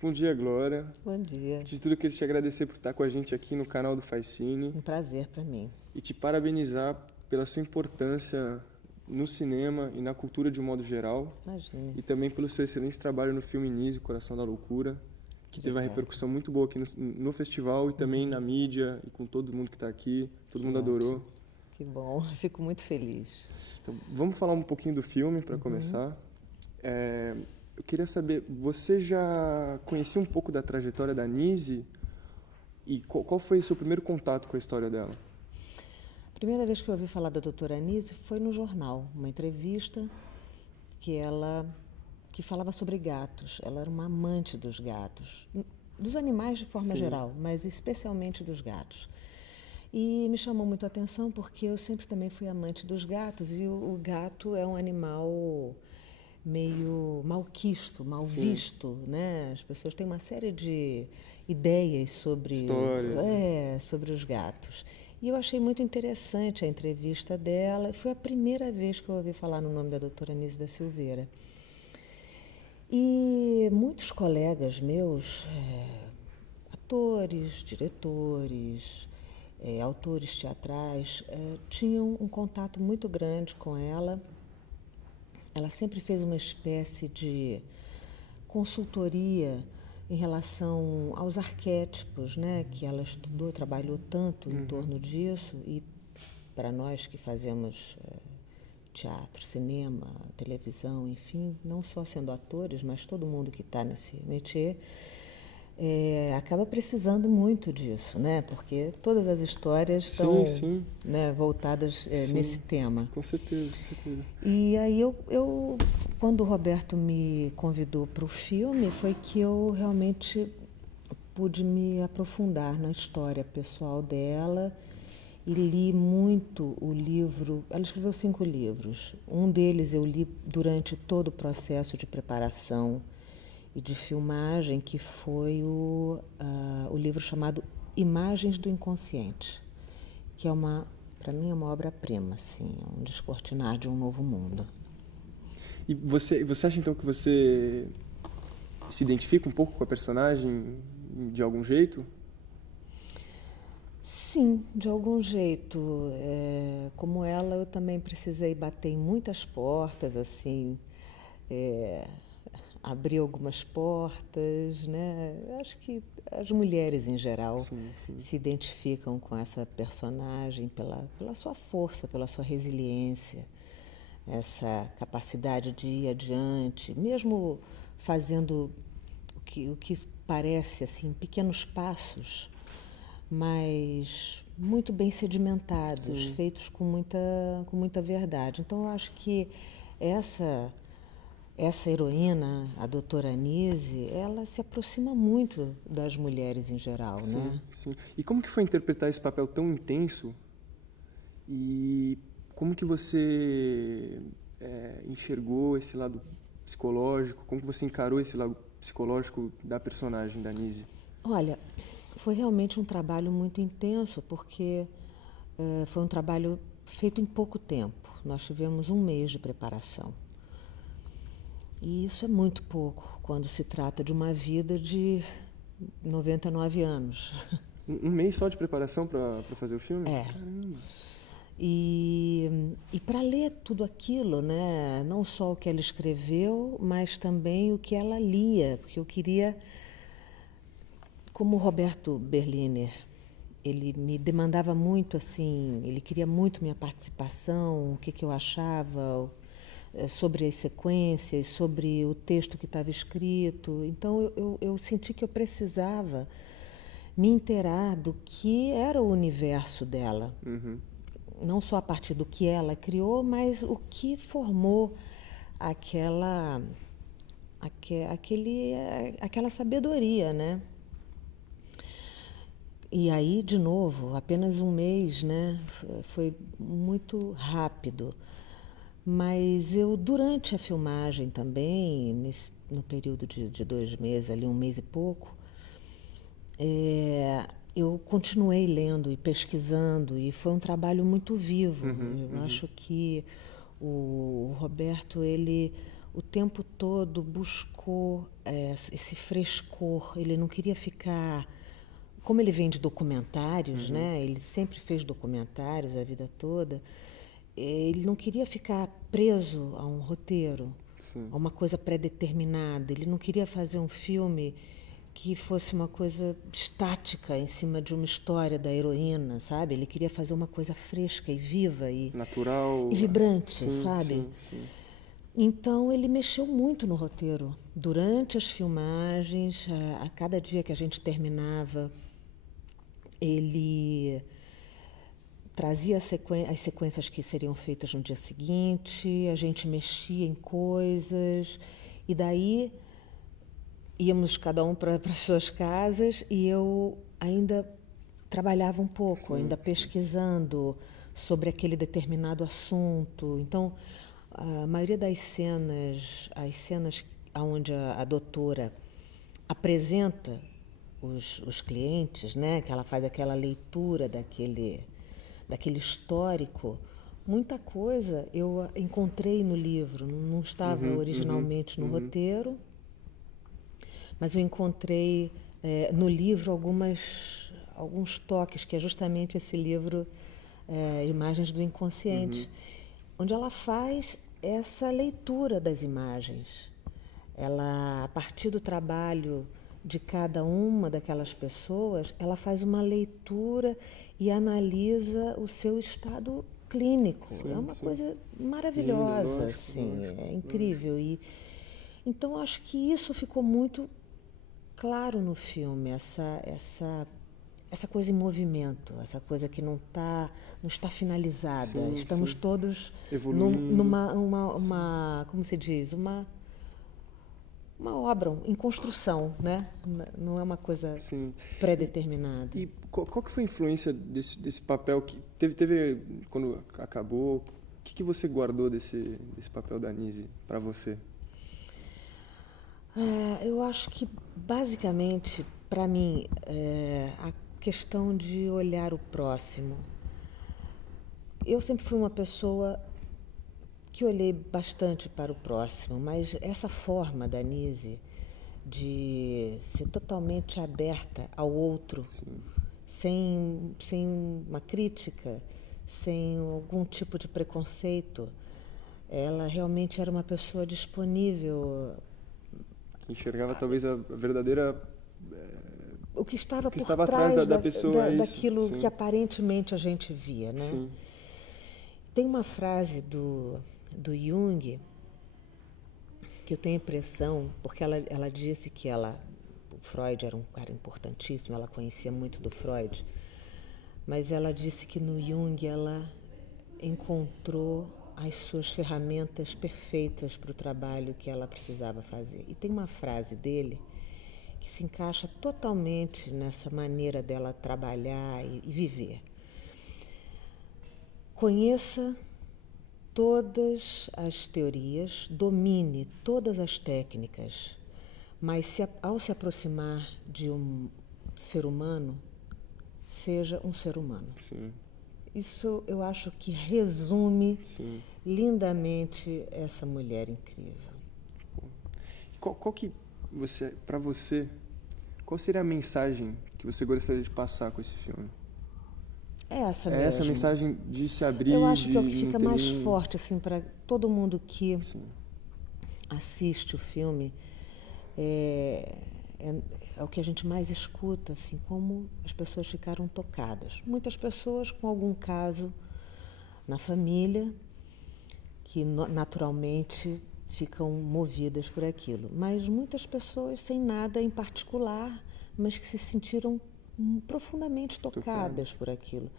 Bom dia, Glória. Bom dia. De tudo, eu queria te agradecer por estar com a gente aqui no canal do Faz Cine Um prazer para mim. e te parabenizar pela sua importância no cinema e na cultura de um modo geral, Imagine. e também pelo seu excelente trabalho no filme Nise, Coração da Loucura, que teve uma Obrigada. repercussão muito boa aqui no festival e também na mídia e com todo mundo que está aqui. Todo mundo adorou. Ótimo. Que bom, fico muito feliz. Então, vamos falar um pouquinho do filme para começar. Eu queria saber, você já conhecia um pouco da trajetória da Nise e qual foi o seu primeiro contato com a história dela? A primeira vez que eu ouvi falar da doutora Anise foi no jornal, uma entrevista que falava sobre gatos. Ela era uma amante dos gatos, dos animais de forma geral, mas especialmente dos gatos. E me chamou muito a atenção porque eu sempre também fui amante dos gatos e o gato é um animal meio malquisto, mal visto, né? As pessoas têm uma série de ideias sobre os gatos. E eu achei muito interessante a entrevista dela. Foi a primeira vez que eu ouvi falar no nome da doutora Anise da Silveira. E muitos colegas meus, atores, diretores, autores teatrais, tinham um contato muito grande com ela. Ela sempre fez uma espécie de consultoria em relação aos arquétipos, né, que ela estudou, trabalhou tanto em torno disso, e para nós que fazemos teatro, cinema, televisão, enfim, não só sendo atores, mas todo mundo que está nesse métier, acaba precisando muito disso, né? Porque todas as histórias estão né, voltadas nesse tema. Com certeza, com certeza. E aí quando o Roberto me convidou para o filme, foi que eu realmente pude me aprofundar na história pessoal dela e li muito o livro. Ela escreveu 5 livros. Um deles eu li durante todo o processo de preparação e de filmagem, que foi o livro chamado Imagens do Inconsciente, que para mim é uma obra-prima, assim, é um descortinar de um novo mundo. E você acha então que você se identifica um pouco com a personagem de algum jeito? Sim, de algum jeito. Como ela, eu também precisei bater em muitas portas, assim, abrir algumas portas, né? Acho que as mulheres, em geral, se identificam com essa personagem pela sua força, pela sua resiliência, essa capacidade de ir adiante, mesmo fazendo o que parece assim pequenos passos, mas muito bem sedimentados, feitos com muita verdade. Então, eu acho que essa heroína, a doutora Anise, ela se aproxima muito das mulheres em geral, né? Sim. E como que foi interpretar esse papel tão intenso? E como que você enxergou esse lado psicológico? Como que você encarou esse lado psicológico da personagem da Nise? Olha, foi realmente um trabalho muito intenso, porque foi um trabalho feito em pouco tempo. Nós tivemos 1 mês de preparação. E isso é muito pouco quando se trata de uma vida de 99 anos. 1 mês só de preparação para fazer o filme? Caramba! E para ler tudo aquilo, né? Não só o que ela escreveu, mas também o que ela lia, porque eu queria, como o Roberto Berliner, ele me demandava muito, assim, ele queria muito minha participação, o que eu achava sobre as sequências, sobre o texto que estava escrito. Então, eu senti que eu precisava me inteirar do que era o universo dela. Não só a partir do que ela criou, mas o que formou aquela sabedoria, né? E aí, de novo, apenas 1 mês, né? Foi muito rápido. Mas eu, durante a filmagem também, no período de 2 meses, ali 1 mês e pouco, eu continuei lendo e pesquisando, e foi um trabalho muito vivo. Eu acho que o Roberto, ele o tempo todo buscou esse frescor. Ele não queria ficar... Como ele vem de documentários, né? Ele sempre fez documentários a vida toda. Ele não queria ficar preso a um roteiro, a uma coisa pré-determinada. Ele não queria fazer um filme que fosse uma coisa estática em cima de uma história da heroína, sabe? Ele queria fazer uma coisa fresca e viva e natural e vibrante, sim, sabe? sim. Então ele mexeu muito no roteiro durante as filmagens. A cada dia que a gente terminava, ele trazia as sequências que seriam feitas no dia seguinte, a gente mexia em coisas, e daí íamos cada um para as suas casas e eu ainda trabalhava um pouco, ainda pesquisando sobre aquele determinado assunto. Então, a maioria das cenas, as cenas onde a doutora apresenta os clientes, né, que ela faz aquela leitura daquele histórico, muita coisa eu encontrei no livro, não estava originalmente no roteiro, mas eu encontrei no livro alguns toques, que é justamente esse livro, Imagens do Inconsciente, onde ela faz essa leitura das imagens. Ela, a partir do trabalho de cada uma daquelas pessoas, ela faz uma leitura e analisa o seu estado clínico. É uma coisa maravilhosa, assim, é incrível. E, então, acho que isso ficou muito claro no filme, essa coisa em movimento, essa coisa que não está finalizada. Estamos todos numa como se diz, uma obra em construção, né? Não é uma coisa pré-determinada. E qual que foi a influência desse papel que teve quando acabou? O que você guardou desse papel da Nise para você? Eu acho que, basicamente, para mim, a questão de olhar o próximo. Eu sempre fui uma pessoa que olhei bastante para o próximo, mas essa forma da Nise de ser totalmente aberta ao outro, sem uma crítica, sem algum tipo de preconceito, ela realmente era uma pessoa disponível. Que enxergava talvez a verdadeira... O que estava por estava trás atrás da pessoa, daquilo que aparentemente a gente via, né? Sim. Tem uma frase do Jung que eu tenho a impressão, porque ela disse que o Freud era um cara importantíssimo, ela conhecia muito do Freud, mas ela disse que no Jung ela encontrou as suas ferramentas perfeitas para o trabalho que ela precisava fazer. E tem uma frase dele que se encaixa totalmente nessa maneira dela trabalhar e viver. Conheça todas as teorias, domine todas as técnicas, mas ao se aproximar de um ser humano, seja um ser humano. Sim. Isso eu acho que resume lindamente essa mulher incrível. Qual que para você, qual seria a mensagem que você gostaria de passar com esse filme? É essa mesmo. Essa mensagem de se abrir. Eu acho que é o que fica mais forte assim para todo mundo que assiste o filme. É o que a gente mais escuta, assim, como as pessoas ficaram tocadas. Muitas pessoas com algum caso na família que naturalmente ficam movidas por aquilo, mas muitas pessoas sem nada em particular, mas que se sentiram profundamente tocadas por aquilo.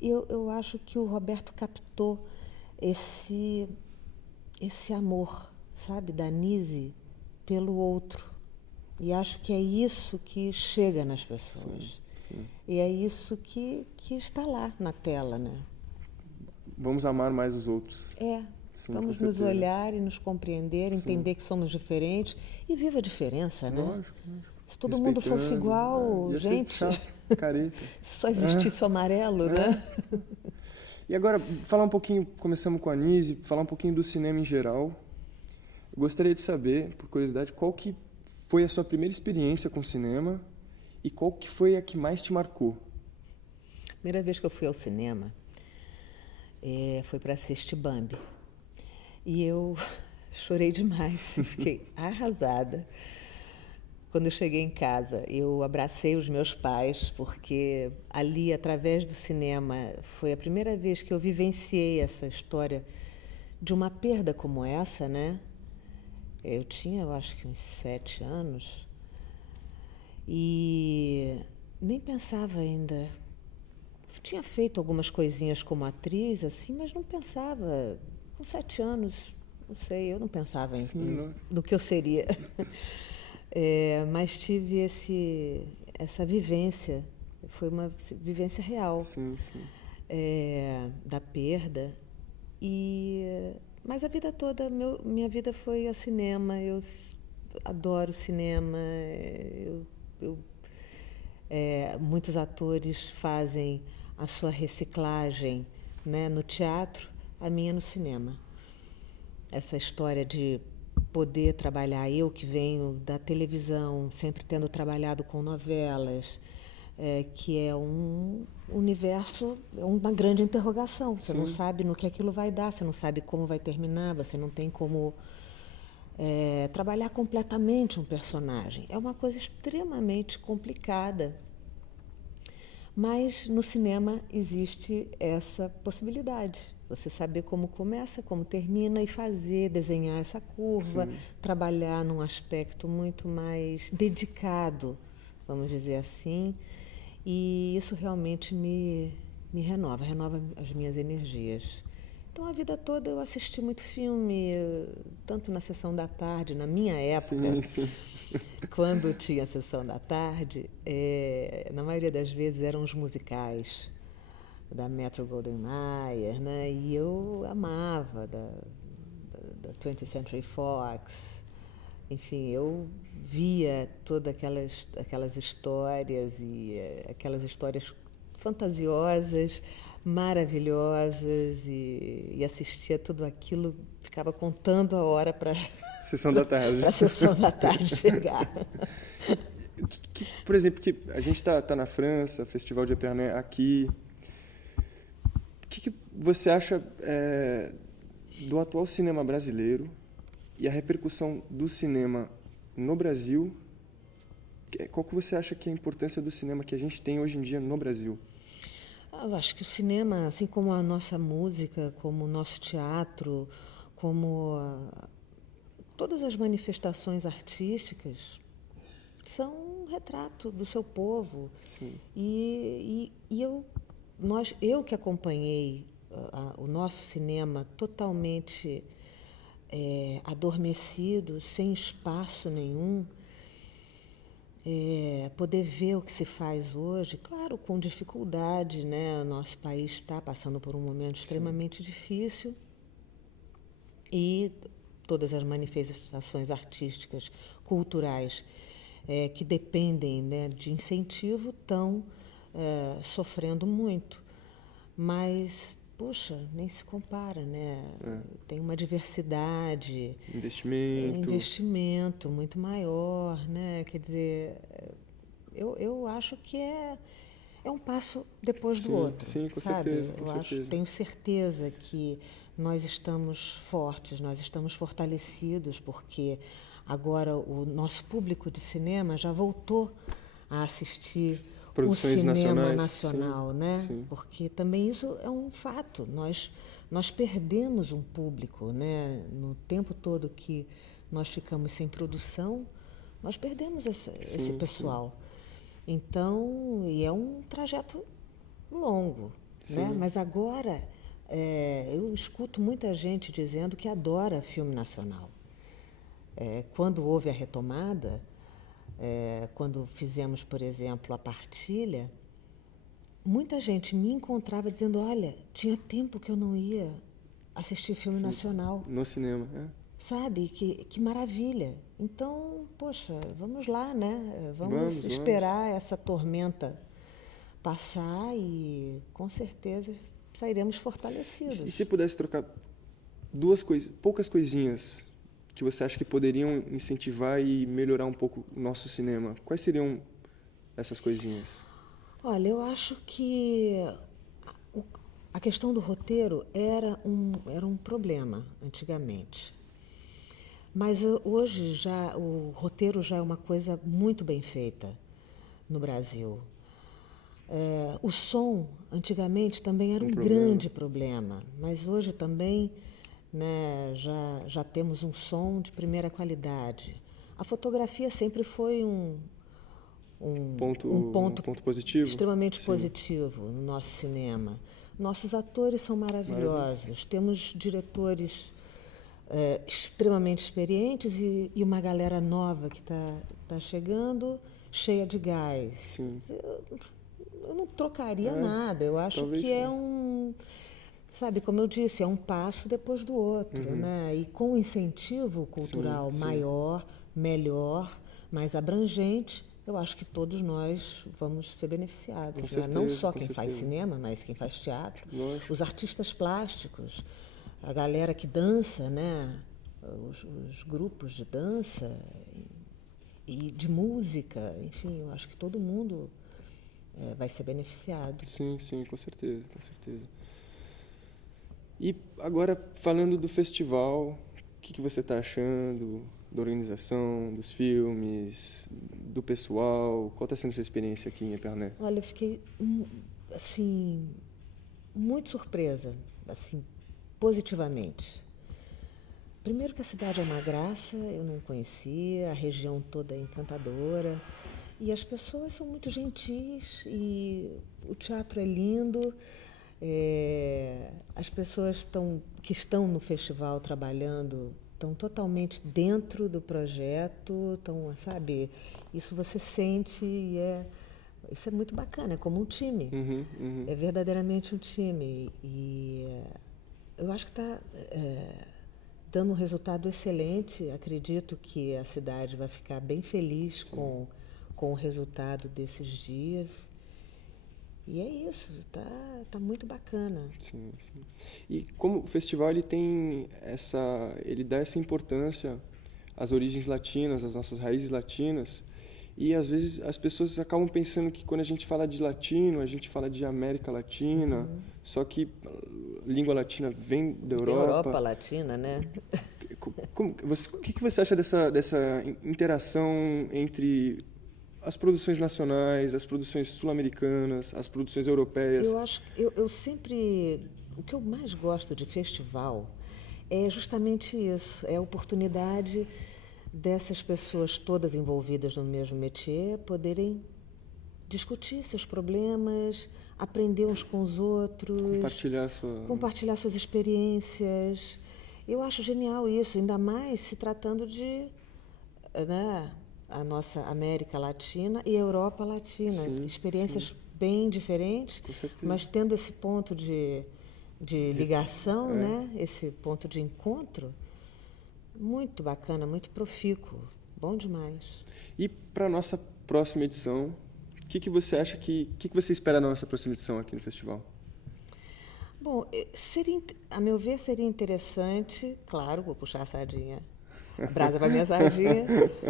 Eu acho que o Roberto captou esse amor, sabe, da Nise pelo outro. E acho que é isso que chega nas pessoas. E é isso que está lá na tela, né? Vamos amar mais os outros. Vamos nos olhar e nos compreender, entender que somos diferentes e viva a diferença, né? Lógico. Se todo mundo fosse igual, gente, chato, careta. só existisse o amarelo, né? E agora, falar um pouquinho, começamos com a Nise, falar um pouquinho do cinema em geral. Eu gostaria de saber, por curiosidade, qual que foi a sua primeira experiência com cinema e qual que foi a que mais te marcou? Primeira vez que eu fui ao cinema foi para assistir Bambi. E eu chorei demais, eu fiquei arrasada. Quando eu cheguei em casa, eu abracei os meus pais, porque ali, através do cinema, foi a primeira vez que eu vivenciei essa história de uma perda como essa, né? Eu tinha, eu acho que uns 7 anos, e nem pensava ainda. Tinha feito algumas coisinhas como atriz, assim, mas não pensava. Com 7 anos, não sei, eu não pensava no que eu seria. Mas tive essa vivência, foi uma vivência real, Sim, sim. da perda. Mas a vida toda, minha vida foi a cinema, eu adoro cinema, muitos atores fazem a sua reciclagem, né, no teatro, a minha no cinema. Essa história de poder trabalhar, eu que venho da televisão, sempre tendo trabalhado com novelas, que é um universo, uma grande interrogação. Você não sabe no que aquilo vai dar, você não sabe como vai terminar, você não tem como trabalhar completamente um personagem. É uma coisa extremamente complicada. Mas no cinema existe essa possibilidade. Você saber como começa, como termina e desenhar essa curva, trabalhar num aspecto muito mais dedicado, vamos dizer assim. E isso realmente me renova as minhas energias. Então, a vida toda eu assisti muito filme, tanto na sessão da tarde, na minha época, quando tinha a sessão da tarde, na maioria das vezes eram os musicais da Metro-Goldwyn-Mayer, né? E eu amava da 20th Century Fox. Enfim, eu via todas aquelas histórias e aquelas histórias fantasiosas, maravilhosas, e assistia tudo aquilo, ficava contando a hora para Sessão da tarde. a sessão da tarde chegar. Por exemplo, que a gente tá na França, Festival de Epernay aqui. O que você acha do atual cinema brasileiro e a repercussão do cinema no Brasil? Qual que você acha que é a importância do cinema que a gente tem hoje em dia no Brasil? Eu acho que o cinema, assim como a nossa música, como o nosso teatro, como todas as manifestações artísticas, são um retrato do seu povo. Sim. E eu que acompanhei o nosso cinema totalmente adormecido, sem espaço nenhum, poder ver o que se faz hoje, claro, com dificuldade, né? O nosso país está passando por um momento extremamente difícil e todas as manifestações artísticas, culturais, que dependem, né, de incentivo, estão sofrendo muito. Mas, puxa, nem se compara, né? Tem uma diversidade, investimento muito maior, né? Quer dizer, eu acho que é um passo depois do outro. Sim, com sabe? certeza, com certeza. Tenho certeza que nós estamos fortes, nós estamos fortalecidos, porque agora o nosso público de cinema já voltou a assistir Produções o cinema nacionais, nacional, né? Sim. Porque também isso é um fato. Nós perdemos um público, né? No tempo todo que nós ficamos sem produção, nós perdemos esse pessoal. Então, e é um trajeto longo, né? Mas agora eu escuto muita gente dizendo que adora filme nacional. Quando houve a retomada, quando fizemos, por exemplo, a partilha, muita gente me encontrava dizendo, olha, tinha tempo que eu não ia assistir filme nacional. No cinema, Sabe? Que maravilha. Então, poxa, vamos lá, né? Vamos esperar essa tormenta passar e, com certeza, sairemos fortalecidos. E se pudesse trocar poucas coisinhas que você acha que poderiam incentivar e melhorar um pouco o nosso cinema? Quais seriam essas coisinhas? Olha, eu acho que o- a questão do roteiro era um problema antigamente. Mas hoje já o roteiro já é uma coisa muito bem feita no Brasil. O som, antigamente, também era Um um problema. grande problema, mas hoje também, né, já temos um som de primeira qualidade. A fotografia sempre foi um Um ponto ponto positivo? extremamente Sim. positivo no nosso cinema. Nossos atores são Maravilha. maravilhosos, temos diretores extremamente experientes e uma galera nova que está chegando, cheia de gás. Sim. Eu não trocaria É, nada, eu acho talvez que sim. sabe, como eu disse, é um passo depois do outro, né? E com um incentivo cultural Sim. maior, melhor, mais abrangente, eu acho que todos nós vamos ser beneficiados, Com né? Não certeza, só com quem faz certeza. cinema, mas quem faz teatro, Lógico. os artistas plásticos, a galera que dança, né? Os grupos de dança e de música, enfim, eu acho que todo mundo vai ser beneficiado. Sim, sim, com certeza, com certeza. E agora, falando do festival, o que você está achando da organização, dos filmes, do pessoal? Qual está sendo a sua experiência aqui em Epernay? Olha, eu fiquei, assim, muito surpresa, assim, positivamente. Primeiro que a cidade é uma graça, eu não conhecia, a região toda é encantadora e as pessoas são muito gentis e o teatro é lindo. As pessoas que estão no festival trabalhando estão totalmente dentro do projeto, estão, sabe, isso você sente e isso é muito bacana, é como um time. É verdadeiramente um time e eu acho que está dando um resultado excelente. Acredito que a cidade vai ficar bem feliz com o resultado desses dias. E é isso, tá muito bacana. Sim, sim. E como o festival ele dá essa importância às origens latinas, às nossas raízes latinas, e às vezes as pessoas acabam pensando que quando a gente fala de latino, a gente fala de América Latina, só que a língua latina vem da Europa Europa. Latina, né? O que você acha dessa interação entre as produções nacionais, as produções sul-americanas, as produções europeias? Eu sempre. O que eu mais gosto de festival é justamente isso: é a oportunidade dessas pessoas todas envolvidas no mesmo métier poderem discutir seus problemas, aprender uns com os outros, compartilhar suas experiências. Eu acho genial isso, ainda mais se tratando de, né, a nossa América Latina e Europa Latina, Sim, experiências sim, bem diferentes, com certeza. mas tendo esse ponto de ligação, né, esse ponto de encontro, muito bacana, muito profícuo, bom demais. E para a nossa próxima edição, o que você acha que você espera da nossa próxima edição aqui no festival? Bom, a meu ver, seria interessante, claro, vou puxar a sardinha, a brasa para minha sardinha,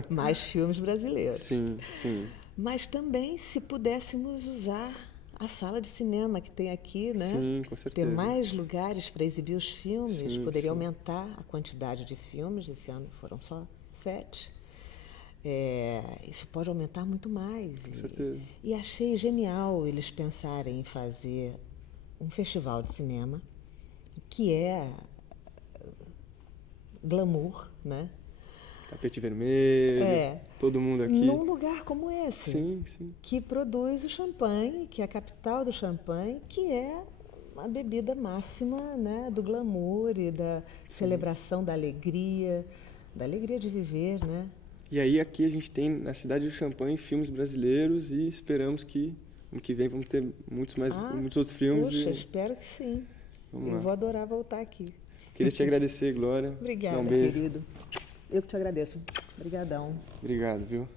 mais filmes brasileiros. Sim, sim. Mas também, se pudéssemos usar a sala de cinema que tem aqui, né? Sim, com Ter certeza. mais lugares para exibir os filmes, Sim, poderia sim. aumentar a quantidade de filmes. Esse ano foram só 7. Isso pode aumentar muito mais. Com certeza. E achei genial eles pensarem em fazer um festival de cinema que é glamour, né? Tapete vermelho, todo mundo aqui. Num lugar como esse, Sim, sim. que produz o champanhe, que é a capital do champanhe, que é a bebida máxima, né, do glamour e da celebração da alegria de viver, né? E aí aqui a gente tem na cidade do Champanhe filmes brasileiros e esperamos que ano que vem vamos ter muitos outros filmes. Poxa, espero que sim. Vamos Eu lá. vou adorar voltar aqui. Queria te agradecer, Glória. Obrigada, Dá um beijo. querido. Eu que te agradeço. Obrigadão. Obrigado, viu?